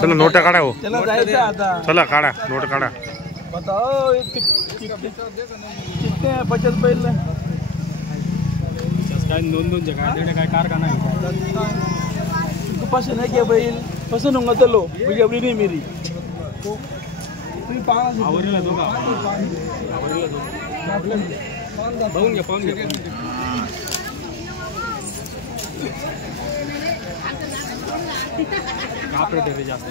चला नोटा काढा हो, चला काढा नोट काढा। बताओ कितने 50 पहले काय दोन जगह काय कारखाना है तुमको पसंद है क्या बैल? पसंद होगा चलो मुझे अपनी नहीं मेरी आवडला दो का आवडला दो पाहून घ्या कापडे देते जास्त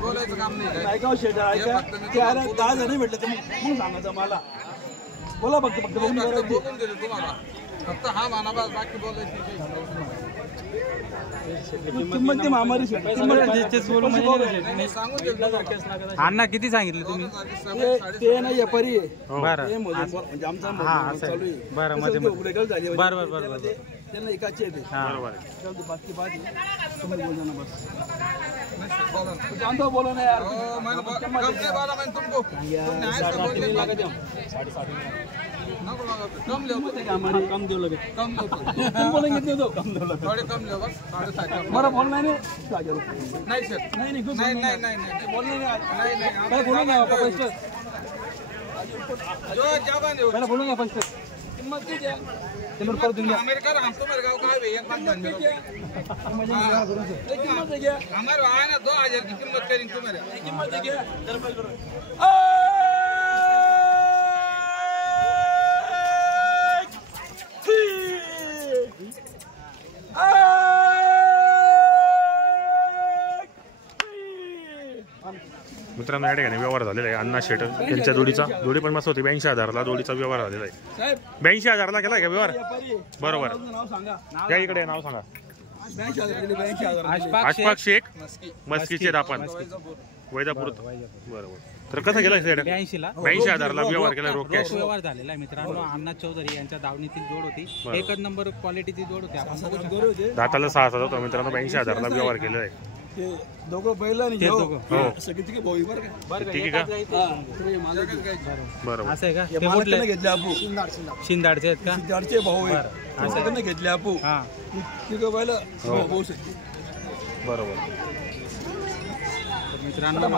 बोलायचं काम नाही शेजार 10 जण भेटले तर मग सांगायचं मला बोला फक्त बोलून दिलं तुम्हाला फक्त हा माना बाकी बोलायची किंमत मामारी अण्णा किती सांगितले तुम्ही? ते नाही व्यापारी आहे म्हणजे आमचा चालू आहे बरं त्यांना एकाचे येते बाकी बाकी तुम्ही बोलना ना बस जानतो बोलो ना यार कम दो लगे कम बोलेंगे दे दो कम दो लगे थोड़े कम लो बस 7.5 हमारा बोलना नहीं 1000 रुपए नहीं सर नहीं बोलने नहीं बोलूंगा आपका पैसे जो जवान है मैं बोलूंगा पैसे कीमत दीजिए चलो कर दूंगा अमेरिका हम तो मेरे गांव का है एक बात जान लो कीमत देखिए हमारे वहां ना 2000 की कीमत करेंगे तो मेरे कीमत देखिए मित्रांनो या ठिकाणी व्यवहार झालेला आहे अण्णा शेट त्यांच्या जोडी पण मस्त होती 82,000ला जोडीचा व्यवहार झालेला आहे। 82,000ला केला का व्यवहार? बरोबर या इकडे नाव सांगा। अशफाक शेख मस्कीचे दापण वैदापूर बरोबर। तर कसं केलं 82,000ला व्यवहार केला रोख कॅश व्यवहार झालेला आहे मित्रांनो। अण्णा चौधरी यांच्या दावणीतील जोड होती एकच नंबर क्वालिटीची जोड होती आपण दाताला 6 होता मित्रांनो 82,000ला व्यवहार केलेला आहे। ते दोघं बैल आणि सगळी भाऊ बरं ठीक आहे का बरोबर असं आहे का? ते कुठले घेतले आपू शिंदाडचे आहेत का? शिंदाडचे भाऊ आहे असं घेतले आपू ठीक आहे बैल भाऊ बरोबर मित्रांनो